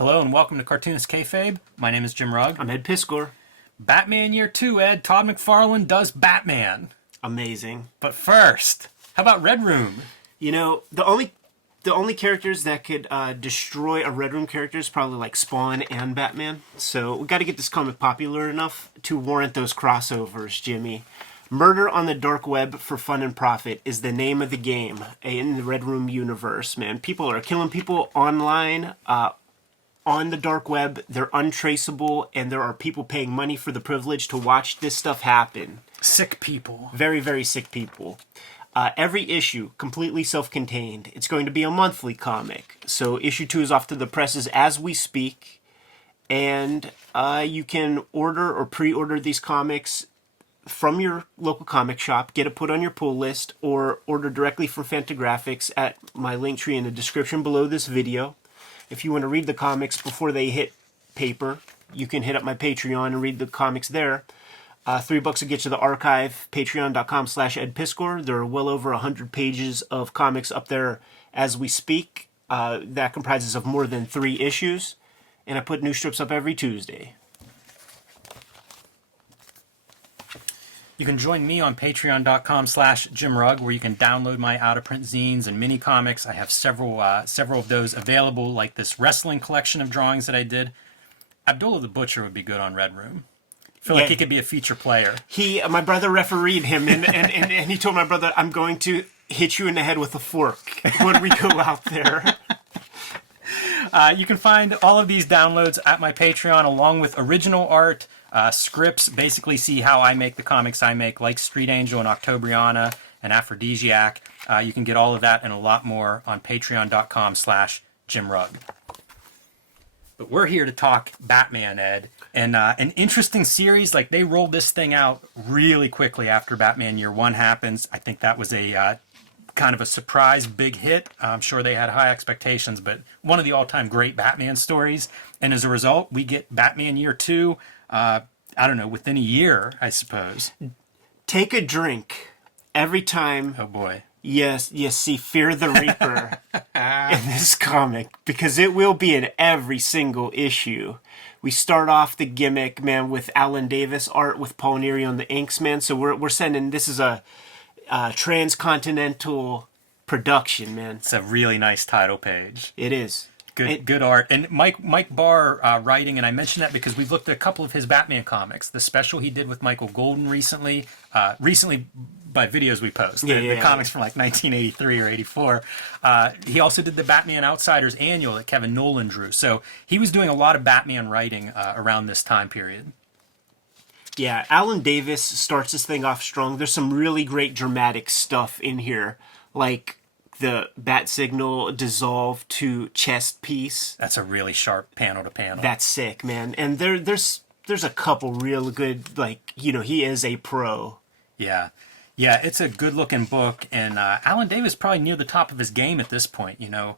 Hello and welcome to Cartoonist Kayfabe. My name is Jim Rugg. I'm Ed Piskor. Batman Year 2, Ed. Todd McFarlane does Batman. Amazing. But first, how about Red Room? You know, the only characters that could destroy a Red Room character is probably like Spawn and Batman. So we got to get this comic popular enough to warrant those crossovers, Jimmy. Murder on the dark web for fun and profit is the name of the game in the Red Room universe, man. People are killing people online, on the dark web. They're untraceable, and there are people paying money for the privilege to watch this stuff happen. Sick people. Very, very sick people. Every issue, completely self-contained. It's going to be a monthly comic. So issue 2 is off to the presses as we speak. And you can order or pre-order these comics from your local comic shop, get it put on your pull list, or order directly from Fantagraphics at my link tree in the description below this video. If you want to read the comics before they hit paper, you can hit up my Patreon and read the comics there. $3 will get you the archive, patreon.com/edpiskor. There are well over 100 pages of comics up there as we speak. That comprises of more than 3 issues. And I put new strips up every Tuesday. You can join me on patreon.com/JimRugg, where you can download my out-of-print zines and mini comics. I have several of those available, like this wrestling collection of drawings that I did. Abdullah the Butcher would be good on Red Room. I feel like he could be a feature player. My brother refereed him, and he told my brother, "I'm going to hit you in the head with a fork when we go out there." You can find all of these downloads at my Patreon, along with original art, scripts, basically see how I make the comics I make, like Street Angel and Octobriana and Aphrodisiac. You can get all of that and a lot more on patreon.com/JimRugg. But we're here to talk Batman, Ed. And an interesting series. Like, they rolled this thing out really quickly after Batman Year 1 happens. I think that was a kind of a surprise big hit. I'm sure they had high expectations, but one of the all-time great Batman stories. And as a result, we get Batman Year 2, I don't know, within a year, I suppose. Take a drink every time. Oh, boy. Yes, you see Fear the Reaper in this comic, because it will be in every single issue. We start off the gimmick, man, with Alan Davis art with Paul Neary on the inks, man. So we're sending, this is a transcontinental production, man. It's a really nice title page. It is. Good art. And Mike Barr writing, and I mentioned that because we've looked at a couple of his Batman comics. The special he did with Michael Golden recently by videos we post. The comics from like 1983 or 84. He also did the Batman Outsiders annual that Kevin Nolan drew. So he was doing a lot of Batman writing around this time period. Yeah, Alan Davis starts this thing off strong. There's some really great dramatic stuff in here, like the bat signal dissolve to chest piece. That's a really sharp panel to panel. That's sick, man. And there's a couple real good, like, you know, he is a pro. Yeah, it's a good looking book, and Alan Davis probably near the top of his game at this point. You know,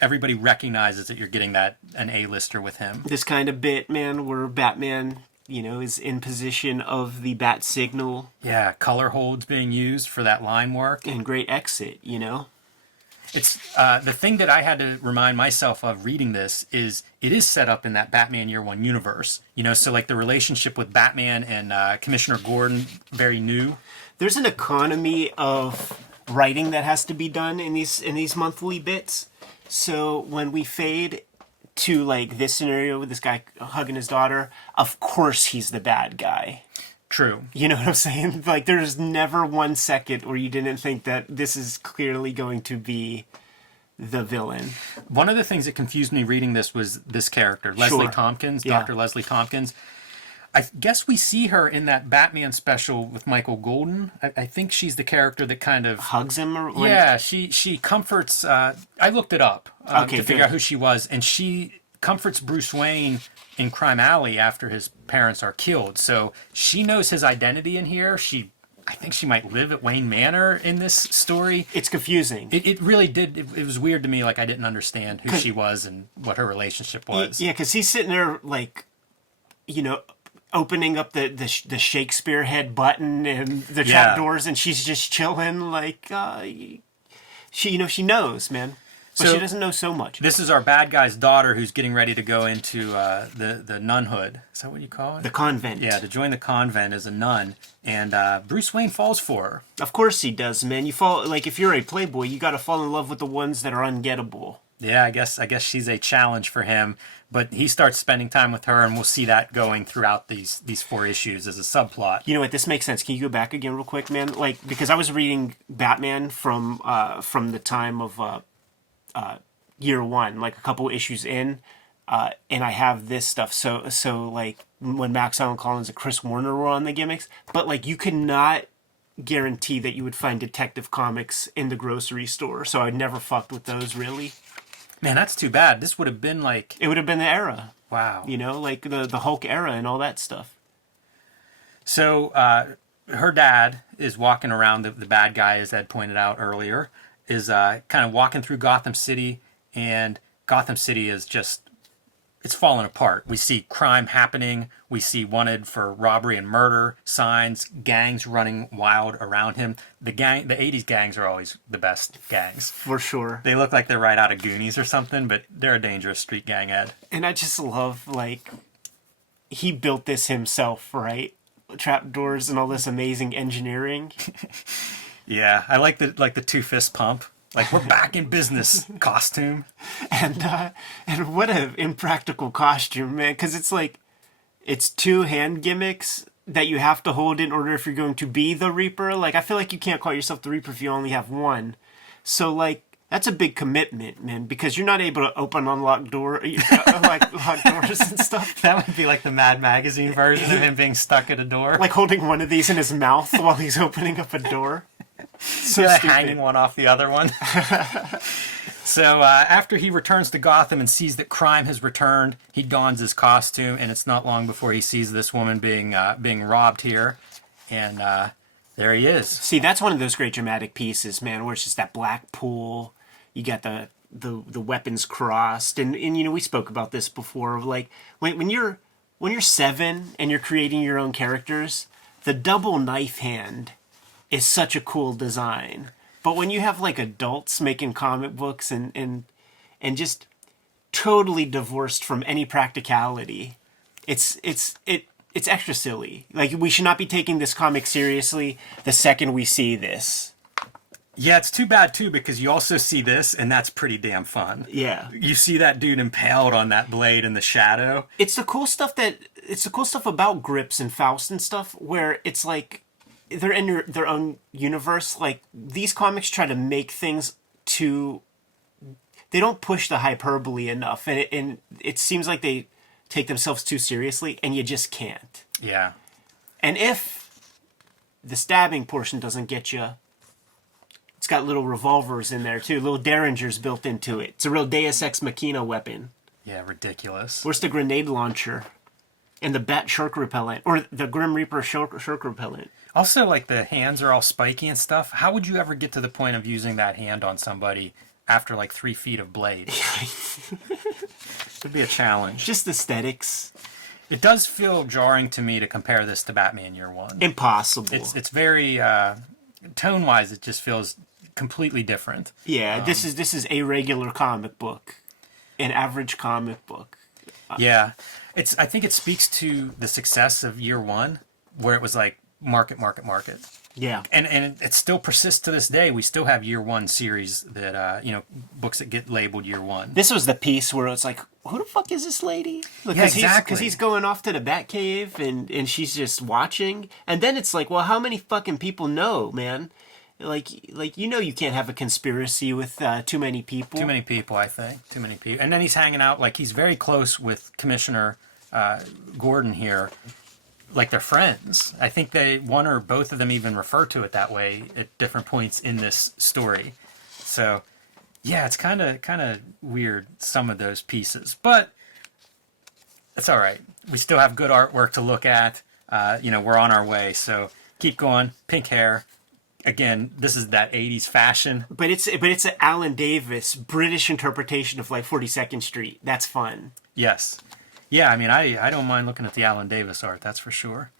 everybody recognizes that you're getting an A-lister with him. This kind of bit, man, where Batman, you know, is in position of the bat signal. Yeah, color holds being used for that line work. And great exit, you know. It's the thing that I had to remind myself of reading this is it is set up in that Batman Year 1 universe. You know, so like the relationship with Batman and Commissioner Gordon, very new. There's an economy of writing that has to be done in these monthly bits. So when we fade to like this scenario with this guy hugging his daughter, of course he's the bad guy. True. You know what I'm saying? Like, there's never 1 second where you didn't think that this is clearly going to be the villain. One of the things that confused me reading this was this character, Leslie Tompkins, Yeah. Dr. Leslie Tompkins. I guess we see her in that Batman special with Michael Golden. I think she's the character that kind of hugs him. Yeah, she comforts. I looked it up to figure out who she was, and she comforts Bruce Wayne in Crime Alley after his parents are killed. So she knows his identity in here. I think she might live at Wayne Manor in this story. It's confusing. It really did. It was weird to me. Like, I didn't understand who she was and what her relationship was. Yeah, because he's sitting there, like, you know, opening up the Shakespeare head button and the trap doors, and she's just chilling. Like, she knows, man. But she doesn't know so much. This is our bad guy's daughter who's getting ready to go into the nunhood. Is that what you call it? The convent. Yeah, to join the convent as a nun. And Bruce Wayne falls for her. Of course he does, man. You fall, like, if you're a playboy, you gotta fall in love with the ones that are ungettable. Yeah, I guess she's a challenge for him. But he starts spending time with her, and we'll see that going throughout these 4 issues as a subplot. You know what? This makes sense. Can you go back again real quick, man? Like, because I was reading Batman from the time of year 1, like a couple issues in, and I have this stuff. So like when Max Allen Collins and Chris Warner were on the gimmicks, but like you could not guarantee that you would find Detective Comics in the grocery store. So I never fucked with those really. Man, that's too bad. This would have been like... It would have been the era. Wow. You know, like the Hulk era and all that stuff. So her dad is walking around, the bad guy, as Ed pointed out earlier, is kind of walking through Gotham City, and Gotham City is just... It's falling apart. We see crime happening. We see wanted for robbery and murder signs, gangs running wild around him. The 80s gangs are always the best gangs. For sure. They look like they're right out of Goonies or something, but they're a dangerous street gang, Ed. And I just love, like, he built this himself, right? Trapdoors and all this amazing engineering. Yeah, I like the two-fist pump. Like, we're back in business costume. And what an impractical costume, man. Because it's like, it's 2 hand gimmicks that you have to hold in order if you're going to be the Reaper. Like, I feel like you can't call yourself the Reaper if you only have one. So, like, that's a big commitment, man. Because you're not able to open unlock lock doors and stuff. That would be like the Mad Magazine version of him being stuck at a door. Like holding one of these in his mouth while he's opening up a door. So hanging one off the other one. So after he returns to Gotham and sees that crime has returned, he dons his costume, and it's not long before he sees this woman being robbed here, and there he is. See, that's one of those great dramatic pieces, man, where it's just that black pool. You got the weapons crossed, and you know, we spoke about this before. Like when you're 7 and you're creating your own characters, the double knife hand is such a cool design. But when you have like adults making comic books and just totally divorced from any practicality, it's extra silly. Like, we should not be taking this comic seriously the second we see this. Yeah, it's too bad too, because you also see this, and that's pretty damn fun. Yeah. You see that dude impaled on that blade in the shadow. It's the cool stuff about Grips and Faust and stuff, where it's like they're in their own universe. Like, these comics try to make things they don't push the hyperbole enough, and it seems like they take themselves too seriously, and you just can't. Yeah. And if the stabbing portion doesn't get you, it's got little revolvers in there too, little derringers built into it. It's a real Deus Ex Machina weapon. Yeah, ridiculous. Where's the grenade launcher? And the bat shark repellent, or the Grim Reaper shark repellent. Also, like, the hands are all spiky and stuff. How would you ever get to the point of using that hand on somebody after like 3 feet of blade? It'd be a challenge. Just aesthetics. It does feel jarring to me to compare this to Batman Year One. Impossible. It's very tone-wise. It just feels completely different. Yeah, this is a regular comic book, an average comic book. Yeah, I think it speaks to the success of Year One, where it was like market. Yeah, and it still persists to this day. We still have Year One series that books that get labeled Year One. This was the piece where it's like, who the fuck is this lady? Yeah, exactly. Because he's going off to the Batcave and she's just watching, and then it's like, well, how many fucking people know, man? Like you can't have a conspiracy with too many people. Too many people, I think. Too many people. And then he's hanging out, like, he's very close with Commissioner Gordon here. Like, they're friends. I think one or both of them even refer to it that way at different points in this story. So, yeah, it's kind of weird, some of those pieces. But it's all right. We still have good artwork to look at. We're on our way. So keep going. Pink hair. Again, this is that 80s fashion. But it's an Alan Davis British interpretation of like 42nd Street. That's fun. Yes. Yeah, I mean, I don't mind looking at the Alan Davis art, that's for sure.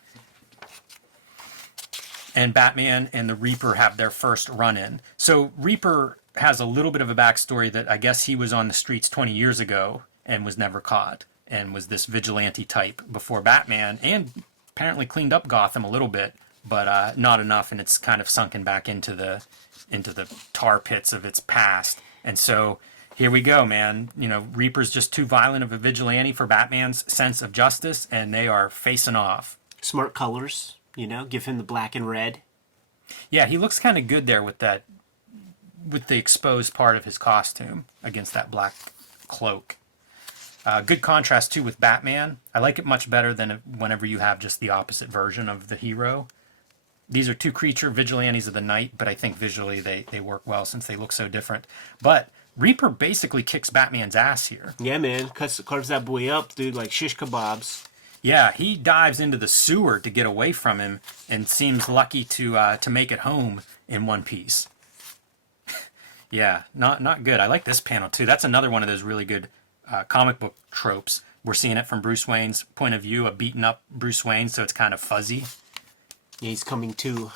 And Batman and the Reaper have their first run-in. So Reaper has a little bit of a backstory that I guess he was on the streets 20 years ago and was never caught and was this vigilante type before Batman, and apparently cleaned up Gotham a little bit, but not enough, and it's kind of sunken back into the tar pits of its past. And so here we go, man. You know, Reaper's just too violent of a vigilante for Batman's sense of justice, and they are facing off. Smart colors, you know, give him the black and red. Yeah, he looks kind of good there with that, with the exposed part of his costume against that black cloak. Good contrast, too, with Batman. I like it much better than whenever you have just the opposite version of the hero. These are two creature vigilantes of the night, but I think visually they work well since they look so different. But Reaper basically kicks Batman's ass here. Yeah, man. Carves that boy up, dude, like shish kebabs. Yeah, he dives into the sewer to get away from him and seems lucky to make it home in one piece. Yeah, not good. I like this panel, too. That's another one of those really good comic book tropes. We're seeing it from Bruce Wayne's point of view, a beaten up Bruce Wayne, so it's kind of fuzzy. Yeah, he's coming too.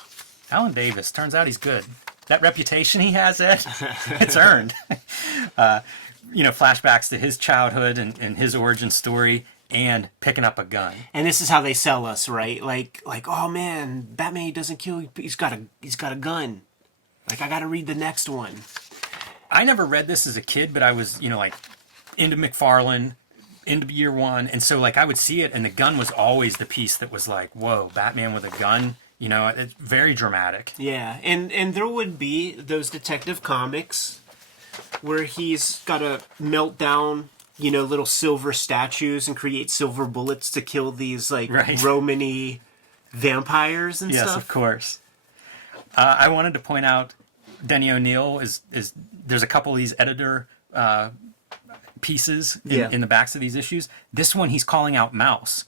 Alan Davis, turns out he's good. That reputation he has, Ed, it's earned. You know, flashbacks to his childhood and his origin story, and picking up a gun. And this is how they sell us, right? Like, oh man, Batman, he doesn't kill. He's got a gun. Like, I got to read the next one. I never read this as a kid, but I was, you know, like into McFarlane, into year one, and so like I would see it, and the gun was always the piece that was like, whoa, Batman with a gun. You know, it's very dramatic. Yeah, and there would be those detective comics where he's got to melt down, you know, little silver statues and create silver bullets to kill these like Romany vampires and stuff. Yes, of course. I wanted to point out Denny O'Neil is there's a couple of these editor pieces in the backs of these issues. This one he's calling out Mouse,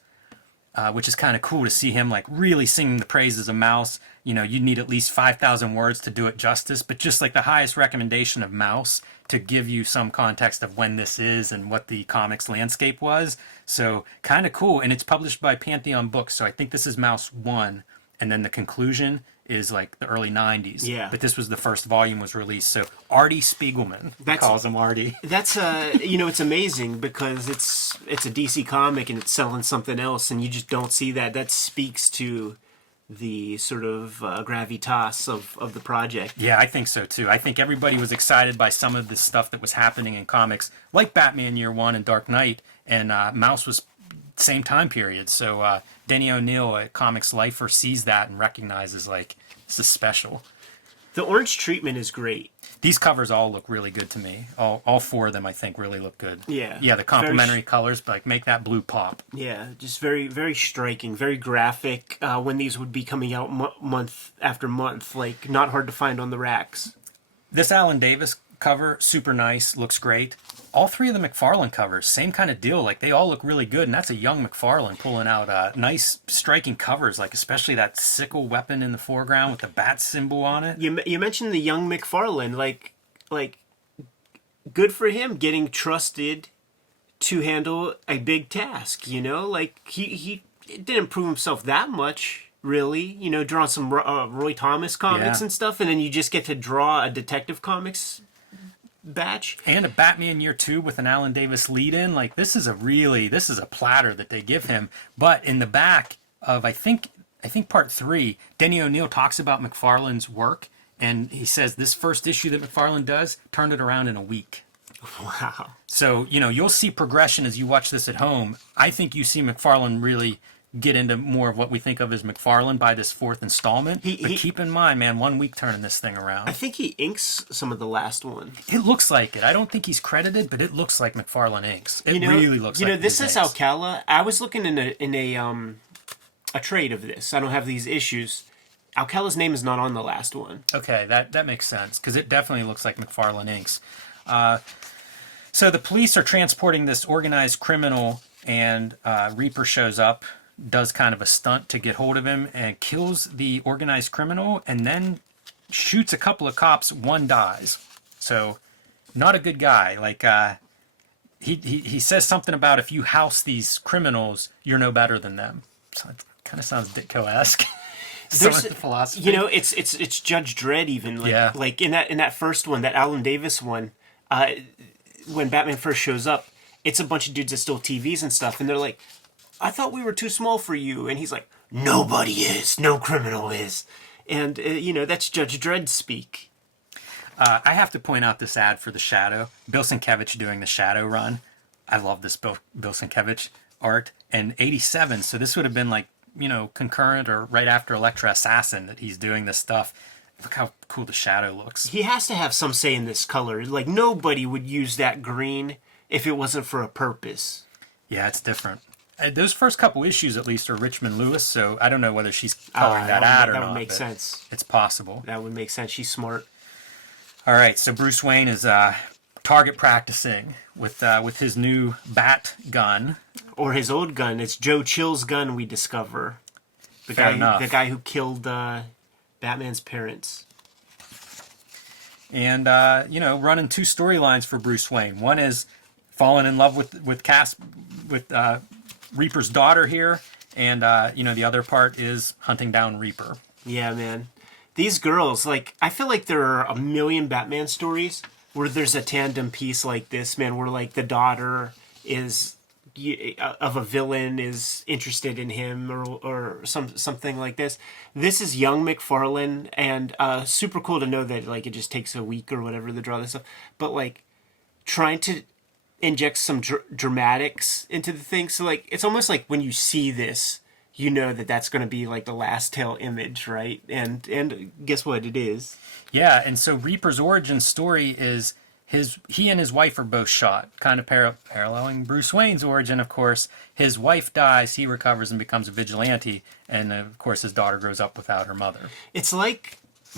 which is kind of cool to see him like really singing the praises of Mouse. You know, you need at least 5,000 words to do it justice, but just like the highest recommendation of Mouse to give you some context of when this is and what the comics landscape was. So kind of cool. And it's published by Pantheon Books. So I think this is Mouse 1. And then the conclusion is like the early 90s. Yeah. But this was the first volume was released. So Artie Spiegelman calls him Artie. That's you know, it's amazing because it's a DC comic and it's selling something else, and you just don't see that. That speaks to the sort of gravitas of the project. Yeah, I think so too. I think everybody was excited by some of the stuff that was happening in comics, like Batman Year One and Dark Knight, and Mouse was same time period. So Denny O'Neil, a comics lifer, sees that and recognizes like this is special. The orange treatment is great. These covers all look really good to me. All four of them, I think, really look good. Yeah. The complementary colors, but like make that blue pop. Yeah, just very, very striking, very graphic. When these would be coming out month after month, like not hard to find on the racks. This Alan Davis cover, super nice, looks great. All three of the McFarlane covers, same kind of deal. Like they all look really good, and that's a young McFarlane pulling out nice, striking covers. Like especially that sickle weapon in the foreground with the bat symbol on it. You mentioned the young McFarlane, like good for him getting trusted to handle a big task. You know, like he didn't prove himself that much. Really, you know, drawing some Roy Thomas comics and stuff, and then you just get to draw a Detective Comics batch and a Batman Year 2 with an Alan Davis lead in. Like this is a platter that they give him. But in the back of I think part 3, Denny O'Neil talks about McFarlane's work, and he says this first issue that McFarlane does turned it around in a week. Wow. So, you know, you'll see progression as you watch this at home. I think you see McFarlane really get into more of what we think of as McFarlane by this 4th installment. But keep in mind, man, 1 week turning this thing around. I think he inks some of the last one. It looks like it. I don't think he's credited, but it looks like McFarlane inks. It really looks like it. You know, this is Alcala. I was looking in a trade of this. I don't have these issues. Alcala's name is not on the last one. Okay, that makes sense, because it definitely looks like McFarlane inks. So the police are transporting this organized criminal, and Reaper shows up, does kind of a stunt to get hold of him, and kills the organized criminal, and then shoots a couple of cops. One dies. So not a good guy. Like he says something about if you house these criminals, you're no better than them. So it kind of sounds Ditko-esque. Some of the philosophy. You know, it's Judge Dredd even. Like, Yeah. like in that first one, that Alan Davis one, when Batman first shows up, it's a bunch of dudes that steal TVs and stuff, and they're like, "I thought we were too small for you," and he's like, "Nobody is, no criminal is," and you know, that's Judge Dredd speak. I have to point out this ad for the Shadow. Bill Sienkiewicz doing the Shadow run. I love this Bill Sienkiewicz art. And 87, so this would have been like, you know, concurrent or right after Elektra Assassin that he's doing this stuff. Look how cool the Shadow looks. He has to have some say in this color. Like, nobody would use that green if it wasn't for a purpose. Yeah, it's different. Those first couple issues, at least, are Richmond Lewis, so I don't know whether she's coloring that ad or not. That would make sense. It's possible. That would make sense. She's smart. All right, so Bruce Wayne is target practicing with his new bat gun. Or his old gun. It's Joe Chill's gun, we discover. The guy who killed Batman's parents. And, you know, running two storylines for Bruce Wayne. One is falling in love with Reaper's daughter here. And, you know, the other part is hunting down Reaper. Yeah, man. These girls, like, I feel like there are a million Batman stories where there's a tandem piece like this, man, where, like, the daughter is of a villain is interested in him or something like this. This is young McFarlane, and super cool to know that, like, it just takes a week or whatever to draw this up. But, like, trying to inject some dramatics into the thing. So, like, it's almost like when you see this, you know that that's going to be, like, the last tale image, right? And guess what? It is. Yeah, and so Reaper's origin story is he and his wife are both shot, kind of paralleling Bruce Wayne's origin, of course. His wife dies, he recovers and becomes a vigilante, and of course his daughter grows up without her mother. It's like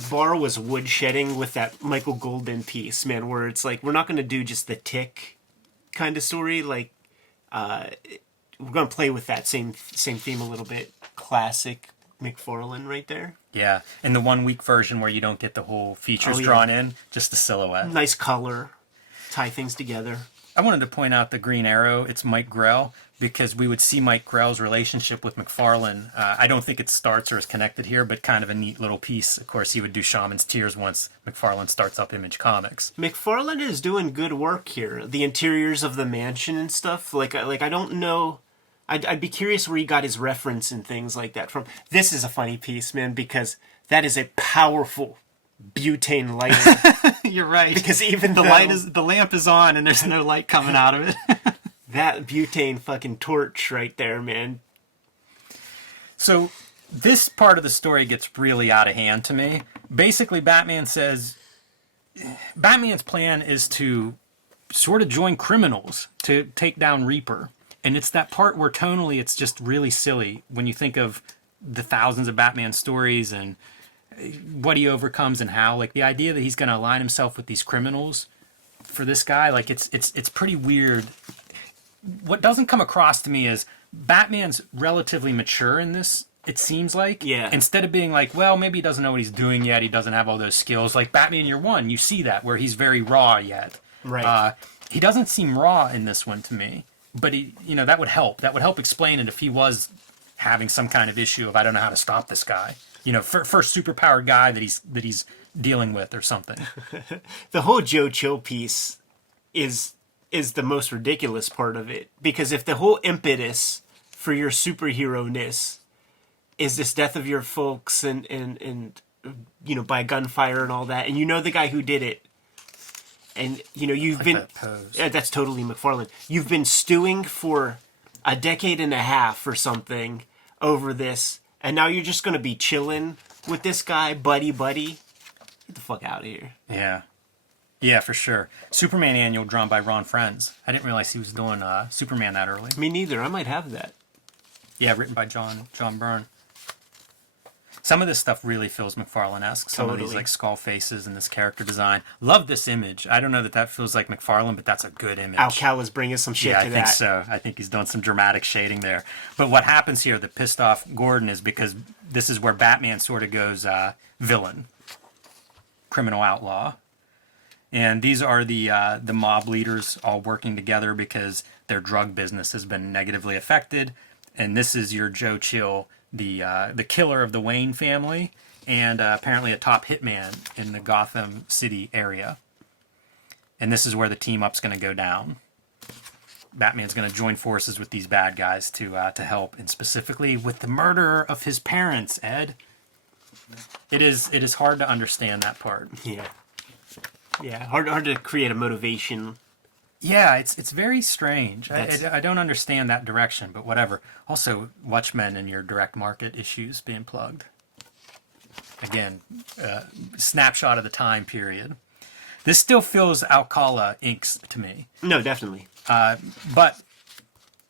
Barr was woodshedding with that Michael Golden piece, man, where it's like, we're not going to do just the Tick kind of story. Like, we're going to play with that same theme a little bit. Classic McFarlane right there. Yeah, and the 1 week version where you don't get the whole features drawn in, just the silhouette. Nice color. Tie things together. I wanted to point out the Green Arrow. It's Mike Grell, because we would see Mike Grell's relationship with McFarlane. I don't think it starts or is connected here, but kind of a neat little piece. Of course, he would do Shaman's Tears once McFarlane starts up Image Comics. McFarlane is doing good work here. The interiors of the mansion and stuff. Like I don't know. I'd be curious where he got his reference and things like that from. This is a funny piece, man, because that is a powerful butane lighter. You're right. Because even the lamp is on and there's no light coming out of it. That butane fucking torch right there, man. So this part of the story gets really out of hand to me. Basically, Batman's plan is to sort of join criminals to take down Reaper. And it's that part where tonally it's just really silly when you think of the thousands of Batman stories and what he overcomes and how. Like, the idea that he's going to align himself with these criminals for this guy, like, it's pretty weird. What doesn't come across to me is Batman's relatively mature in this, it seems like. Yeah. Instead of being like, well, maybe he doesn't know what he's doing yet, he doesn't have all those skills. Like Batman Year One, you see that, where he's very raw yet. Right. He doesn't seem raw in this one to me. But he, you know, that would help. That would help explain it if he was having some kind of issue of, I don't know how to stop this guy. You know, first superpowered guy that he's dealing with or something. The whole Joe Chill piece is the most ridiculous part of it, because if the whole impetus for your superhero-ness is this death of your folks and you know, by gunfire and all that, and you know the guy who did it. And, you know, you've been... that's totally McFarlane. You've been stewing for a decade and a half or something over this, and now you're just going to be chilling with this guy, buddy. Get the fuck out of here. Yeah. Yeah, for sure. Superman Annual drawn by Ron Frenz. I didn't realize he was doing Superman that early. Me neither. I might have that. Yeah, written by John Byrne. Some of this stuff really feels McFarlane-esque. Some of these, like, skull faces and this character design. Love this image. I don't know that feels like McFarlane, but that's a good image. Al Cal is bringing some shit to that. Yeah, I think so. I think he's done some dramatic shading there. But what happens here, the pissed off Gordon, is because this is where Batman sort of goes villain, criminal outlaw. And these are the mob leaders all working together because their drug business has been negatively affected. And this is your Joe Chill the killer of the Wayne family, and apparently a top hitman in the Gotham City area. And this is where the team up's going to go down. Batman's going to join forces with these bad guys to help, and specifically with the murder of his parents. Ed, it is hard to understand that part. Yeah, hard to create a motivation. Yeah, it's very strange. I don't understand that direction, but whatever. Also, Watchmen and your direct market issues being plugged. Again, snapshot of the time period. This still feels Alcala inks to me. No, definitely. But,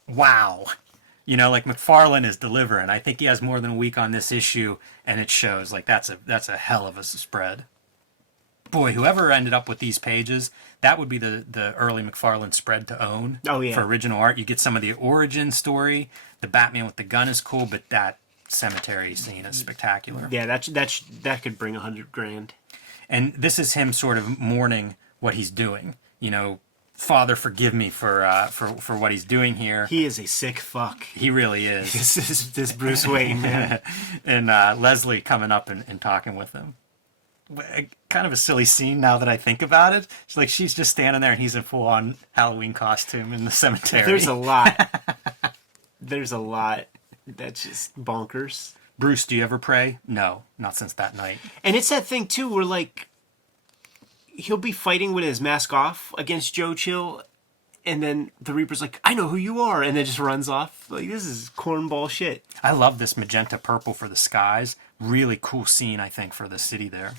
wow. You know, like, McFarlane is delivering. I think he has more than a week on this issue, and it shows. Like, that's a hell of a spread. Boy, whoever ended up with these pages, that would be the early McFarlane spread to own. Oh, yeah. For original art. You get some of the origin story. The Batman with the gun is cool, but that cemetery scene is spectacular. Yeah, that could bring $100,000. And this is him sort of mourning what he's doing. You know, Father, forgive me for what he's doing here. He is a sick fuck. He really is. This Bruce Wayne, man. And Leslie coming up and talking with him. Kind of a silly scene now that I think about it. She's just standing there and he's in full-on Halloween costume in the cemetery. There's a lot. There's a lot. That's just bonkers. Bruce, do you ever pray? No, not since that night. And it's that thing, too, where, like, he'll be fighting with his mask off against Joe Chill, and then the Reaper's like, I know who you are, and then just runs off. Like, this is cornball shit. I love this magenta purple for the skies. Really cool scene, I think, for the city there.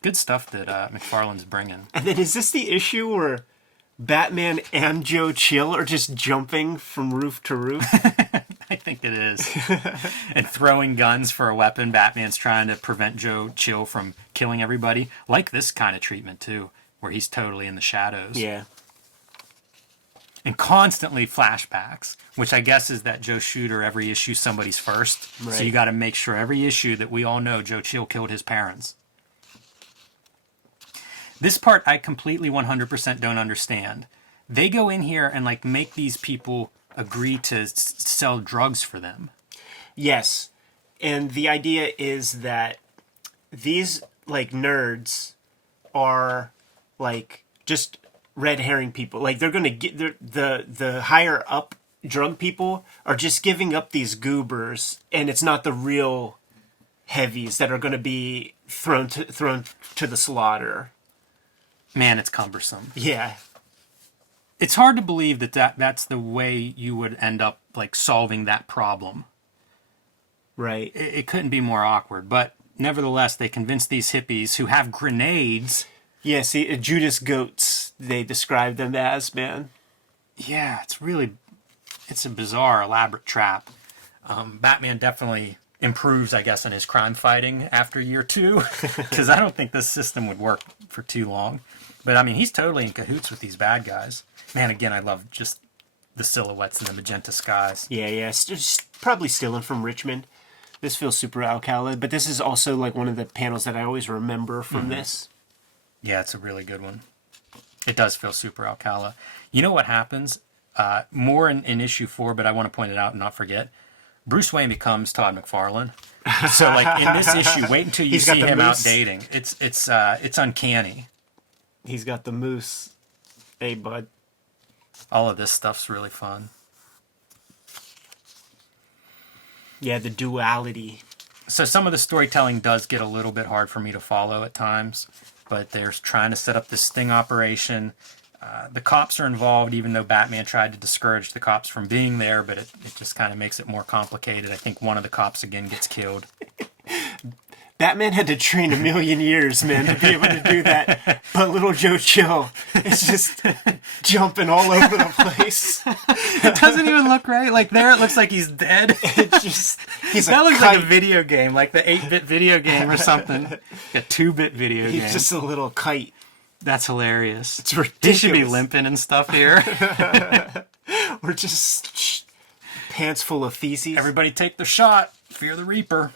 Good stuff that McFarlane's bringing. And then is this the issue where Batman and Joe Chill are just jumping from roof to roof? I think it is. And throwing guns for a weapon. Batman's trying to prevent Joe Chill from killing everybody. Like this kind of treatment, too, where he's totally in the shadows. Yeah. And constantly flashbacks, which I guess is that Joe Shooter, every issue, somebody's first. Right. So you got to make sure every issue that we all know Joe Chill killed his parents. This part I completely 100% don't understand. They go in here and like make these people agree to sell drugs for them. Yes. And the idea is that these like nerds are like just red herring people. Like they're going to get the higher up drug people are just giving up these goobers, and it's not the real heavies that are going to be thrown to the slaughter. Man, it's cumbersome. Yeah. It's hard to believe that's the way you would end up like solving that problem. Right. It couldn't be more awkward, but nevertheless, they convince these hippies who have grenades. Yeah, see, Judas goats, they describe them as, man. Yeah, it's a bizarre, elaborate trap. Batman definitely improves, I guess, on his crime fighting after year 2, because I don't think this system would work for too long. But, I mean, he's totally in cahoots with these bad guys. Man, again, I love just the silhouettes and the magenta skies. Yeah, it's just probably stealing from Richmond. This feels super Alcala, but this is also like one of the panels that I always remember from this. Yeah, it's a really good one. It does feel super Alcala. You know what happens? More in issue 4, but I want to point it out and not forget. Bruce Wayne becomes Todd McFarlane. So, like, in this issue, wait until you see him out dating. It's uncanny. He's got the moose. Hey, bud. All of this stuff's really fun. Yeah, the duality. So some of the storytelling does get a little bit hard for me to follow at times, but they're trying to set up this sting operation. The cops are involved, even though Batman tried to discourage the cops from being there, but it just kind of makes it more complicated. I think one of the cops, again, gets killed. Batman had to train 1,000,000 years, man, to be able to do that. But little Joe Chill is just jumping all over the place. It doesn't even look right. Like, there it looks like he's dead. That looks like a video game, like the 8-bit video game or something. A 2-bit video game. He's just a little kite. That's hilarious. It's ridiculous. He should be limping and stuff here. We're just pants full of feces. Everybody take the shot. Fear the Reaper.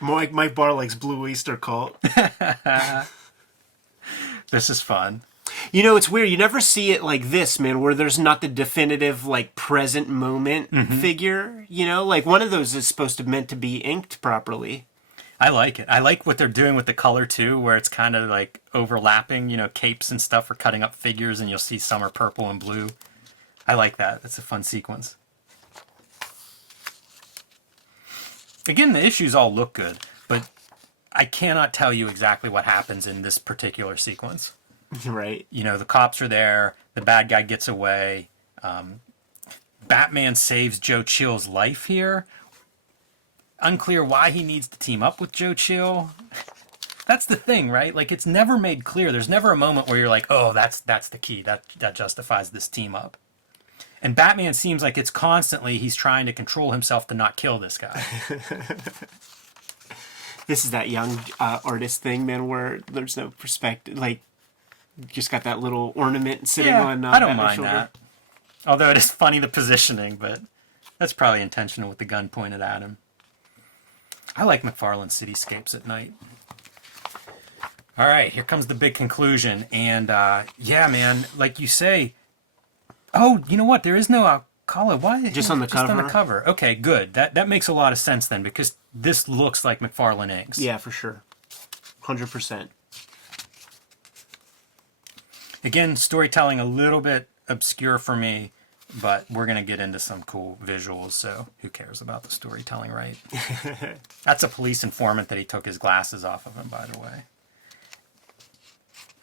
Mike Barlick's Blue Oyster Cult. This is fun. You know, it's weird. You never see it like this, man, where there's not the definitive, like, present moment figure. You know, like, one of those is supposed to meant to be inked properly. I like it. I like what they're doing with the color too, where it's kind of like overlapping. You know, capes and stuff are cutting up figures, and you'll see some are purple and blue. I like that. It's a fun sequence. Again, the issues all look good, but I cannot tell you exactly what happens in this particular sequence. Right. You know, the cops are there, the bad guy gets away, Batman saves Joe Chill's life here. Unclear why he needs to team up with Joe Chill. That's the thing, right? Like, it's never made clear. There's never a moment where you're like, oh, that's the key. That justifies this team up. And Batman seems like it's constantly he's trying to control himself to not kill this guy. This is that young artist thing, man, where there's no perspective. Like, just got that little ornament sitting on I don't Batman's mind shoulder. that. Although it is funny, the positioning, but that's probably intentional with the gun pointed at him. I like McFarlane's cityscapes at night. All right, here comes the big conclusion. And, yeah, man, like you say... Oh, you know what? There is no Alcala. Why? Just on the cover? Just on the cover. Okay, good. That makes a lot of sense then, because this looks like McFarlane inks. Yeah, for sure. 100%. Again, storytelling a little bit obscure for me, but we're going to get into some cool visuals, so who cares about the storytelling, right? That's a police informant that he took his glasses off of him, by the way.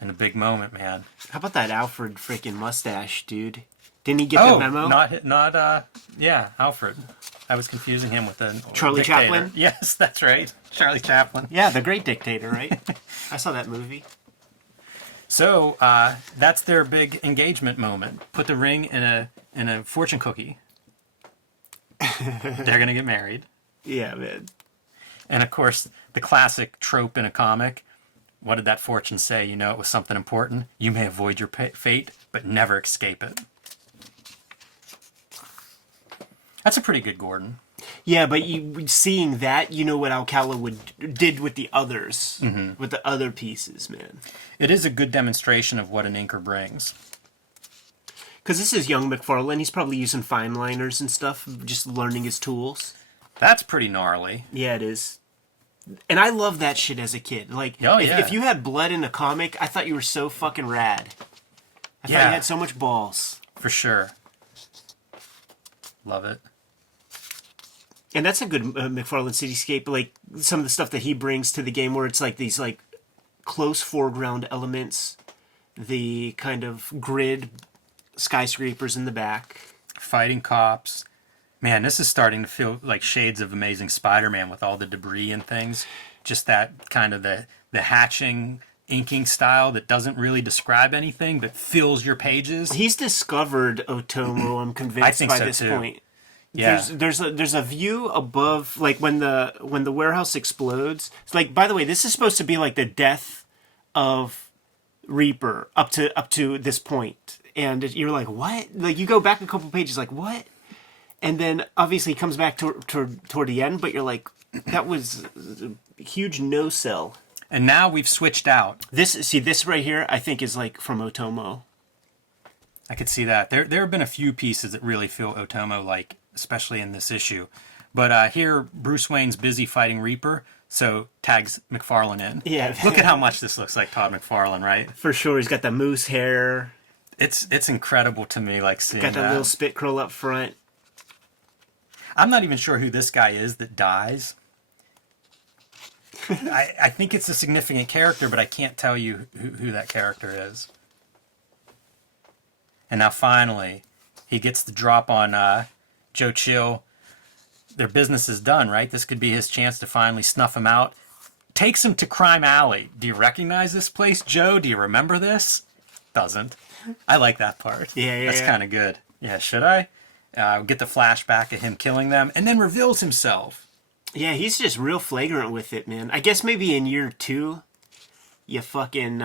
And a big moment, man. How about that Alfred freaking mustache, dude? Didn't he get the memo? Yeah, Alfred. I was confusing him with the Charlie dictator. Chaplin? Yes, that's right. Charlie Chaplin. Yeah, the great dictator, right? I saw that movie. So, that's their big engagement moment. Put the ring in a fortune cookie. They're going to get married. Yeah, man. And, of course, the classic trope in a comic. What did that fortune say? You know, it was something important. You may avoid your fate, but never escape it. That's a pretty good Gordon. Yeah, but seeing that, you know what Alcala did with the others, with the other pieces, man. It is a good demonstration of what an inker brings. Because this is young McFarlane. He's probably using fine liners and stuff, just learning his tools. That's pretty gnarly. Yeah, it is. And I love that shit as a kid. Like, if you had blood in a comic, I thought you were so fucking rad. I thought you had so much balls. For sure. Love it. And that's a good McFarlane cityscape. Like, some of the stuff that he brings to the game where it's like these, like, close foreground elements. The kind of grid skyscrapers in the back. Fighting cops. Man, this is starting to feel like shades of Amazing Spider-Man with all the debris and things. Just that kind of the hatching, inking style that doesn't really describe anything, but fills your pages. He's discovered Otomo, I'm convinced, by this point. Yeah. There's a view above, like when the warehouse explodes. It's like, by the way, this is supposed to be like the death of Reaper up to this point. And you're like, what? Like, you go back a couple pages, like, what? And then, obviously, he comes back toward the end, but you're like, that was a huge no-sell. And now we've switched out. This right here, I think, is like from Otomo. I could see that. There have been a few pieces that really feel Otomo-like, especially in this issue. But here, Bruce Wayne's busy fighting Reaper, so tags McFarlane in. Yeah. Look at how much this looks like Todd McFarlane, right? For sure, he's got the moose hair. It's incredible to me, like, seeing that. Got that little spit curl up front. I'm not even sure who this guy is that dies. I think it's a significant character, but I can't tell you who that character is. And now finally, he gets the drop on Joe Chill. Their business is done, right? This could be his chance to finally snuff him out. Takes him to Crime Alley. Do you recognize this place, Joe? Do you remember this? Doesn't. I like that part. Yeah. That's kind of good. Yeah, should I? Get the flashback of him killing them, and then reveals himself. Yeah, he's just real flagrant with it, man. I guess maybe in year 2, you fucking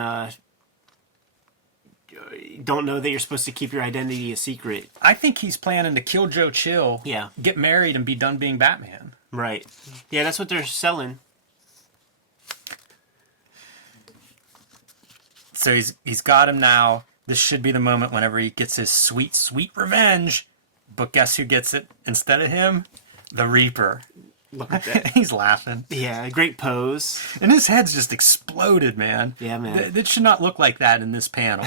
don't know that you're supposed to keep your identity a secret. I think he's planning to kill Joe Chill, get married, and be done being Batman. Right. Yeah, that's what they're selling. So he's got him now. This should be the moment whenever he gets his sweet, sweet revenge. But guess who gets it instead of him? The Reaper. Look at that. He's laughing. Yeah, great pose. And his head's just exploded, man. Yeah, man. It should not look like that in this panel.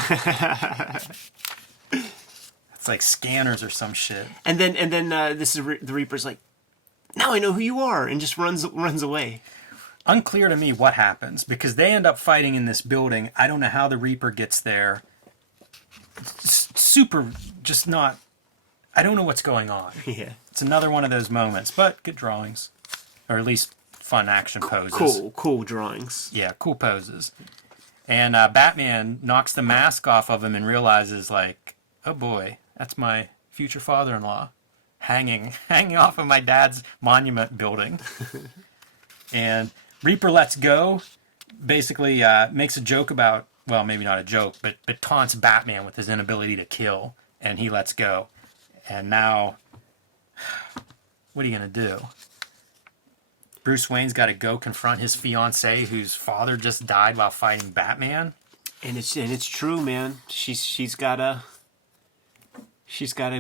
It's like scanners or some shit. And then this is the Reaper's like, now I know who you are, and just runs away. Unclear to me what happens, because they end up fighting in this building. I don't know how the Reaper gets there. Super, just not... I don't know what's going on. Yeah. It's another one of those moments, but good drawings. Or at least fun action poses. Cool drawings. Yeah, cool poses. And Batman knocks the mask off of him and realizes, like, oh boy, that's my future father-in-law hanging off of my dad's monument building. And Reaper lets go, basically makes a joke about, well, maybe not a joke, but taunts Batman with his inability to kill, and he lets go. And now, what are you going to do? Bruce Wayne's got to go confront his fiancée, whose father just died while fighting Batman. And it's true, man. She's gotta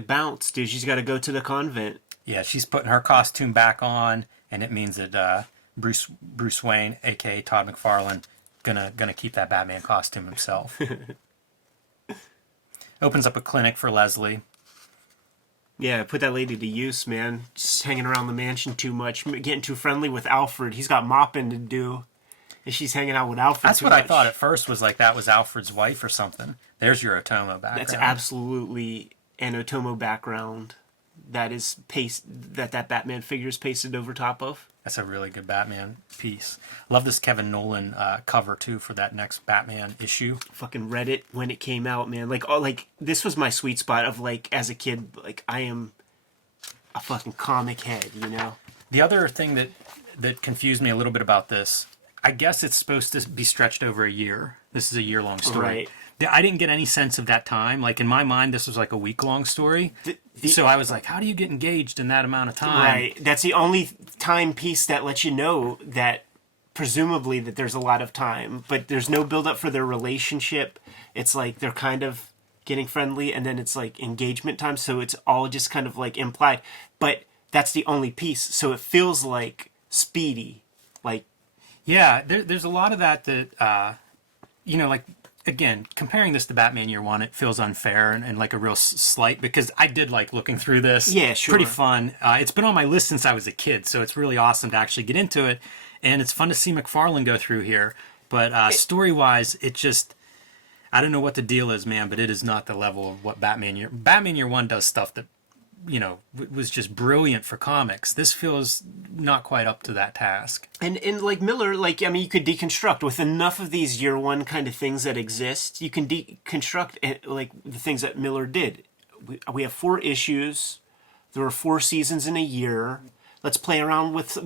bounce, dude. She's gotta go to the convent. Yeah, she's putting her costume back on, and it means that Bruce Wayne, aka Todd McFarlane, gonna keep that Batman costume himself. Opens up a clinic for Leslie. Yeah, put that lady to use, man. Just hanging around the mansion too much, getting too friendly with Alfred. He's got mopping to do, and she's hanging out with Alfred. That's what I thought at first, was like that was Alfred's wife or something. There's your Otomo background. That's absolutely an Otomo background. That is that Batman figure is pasted over top of. That's a really good Batman piece. Love this Kevin Nolan cover too for that next Batman issue. Fucking read it when it came out, man. Like this was my sweet spot of, like, as a kid, like, I am a fucking comic head, you know. The other thing that confused me a little bit about this, I guess it's supposed to be stretched over a year. This is a year-long story. Right. I didn't get any sense of that time. Like, in my mind, this was like a week-long story. So I was like, how do you get engaged in that amount of time? Right. That's the only timepiece that lets you know that presumably that there's a lot of time, but there's no build-up for their relationship. It's like they're kind of getting friendly, and then it's like engagement time, so it's all just kind of like implied. But that's the only piece, so it feels like speedy. Like, yeah, there's a lot of that, you know, like, again, comparing this to Batman Year One, it feels unfair and like a real slight, because I did like looking through this. Yeah, sure. Pretty fun. It's been on my list since I was a kid, so it's really awesome to actually get into it. And it's fun to see McFarlane go through here. But story-wise, it just... I don't know what the deal is, man, but it is not the level of what Batman Year One does stuff that, you know, was just brilliant for comics. This feels not quite up to that task. And like Miller, like, I mean, you could deconstruct with enough of these Year One kind of things that exist. You can deconstruct like the things that Miller did. We have 4 issues. There were 4 seasons in a year. Let's play around with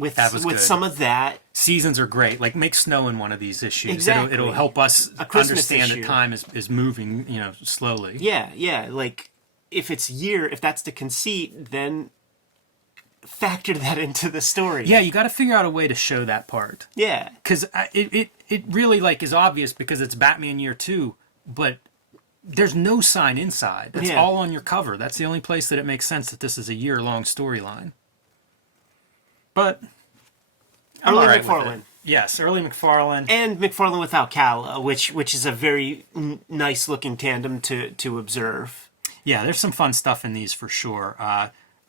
some of that. Seasons are great. Like, make snow in one of these issues. Exactly. It'll help us understand issue. that time is moving, you know, slowly. Yeah. Like, if that's the conceit, then factor that into the story. Yeah, you got to figure out a way to show that part. Yeah. Because it really, like, is obvious because it's Batman Year 2, but there's no sign inside. That's all on your cover. That's the only place that it makes sense that this is a year-long storyline. But I'm Early all right with McFarlane. it. Yes, early McFarlane. And McFarlane without Kala, which is a very nice-looking tandem to observe. Yeah, there's some fun stuff in these for sure.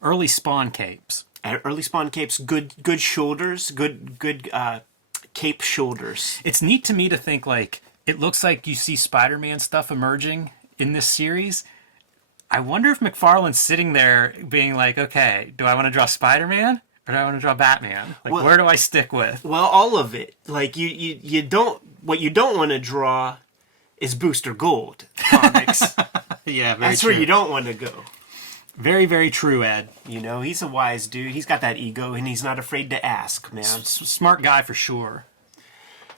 Early Spawn capes. Early Spawn capes, good shoulders, good cape shoulders. It's neat to me to think, like, it looks like you see Spider-Man stuff emerging in this series. I wonder if McFarlane's sitting there being like, okay, do I want to draw Spider-Man? Or do I want to draw Batman? Like, where do I stick with? Well, all of it. Like, you don't... What you don't want to draw is Booster Gold comics. Yeah, very That's true. where you don't want to go. Very, very true, Ed. You know, he's a wise dude. He's got that ego, and he's not afraid to ask, man. Smart guy for sure.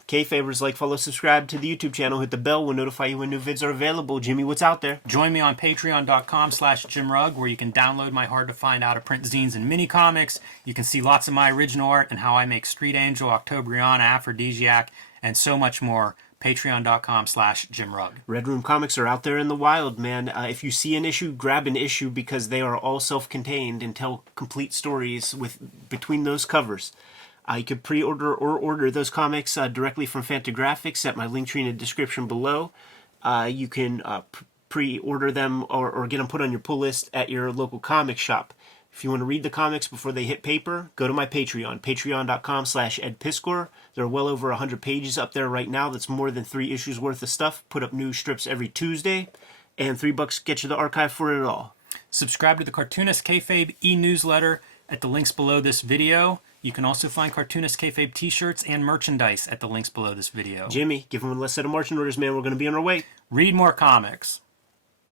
Kayfabers, like, follow, subscribe to the YouTube channel. Hit the bell. We'll notify you when new vids are available. Jimmy, what's out there? Join me on patreon.com/JimRugg, where you can download my hard-to-find out-of-print zines and mini-comics. You can see lots of my original art and how I make Street Angel, Octobriana, Aphrodisiac, and so much more. patreon.com/JimRugg. Red Room Comics are out there in the wild, man. If you see an issue, grab an issue because they are all self-contained and tell complete stories with between those covers. You could pre-order or order those comics directly from Fantagraphics at my link tree in the description below. You can pre-order them or get them put on your pull list at your local comic shop. If you want to read the comics before they hit paper, go to my Patreon, patreon.com/edpiskor. There are well over 100 pages up there right now. That's more than 3 issues worth of stuff. Put up new strips every Tuesday, and $3 get you the archive for it all. Subscribe to the Cartoonist Kayfabe e-newsletter at the links below this video. You can also find Cartoonist Kayfabe t-shirts and merchandise at the links below this video. Jimmy, give them a set of marching orders, man. We're going to be on our way. Read more comics.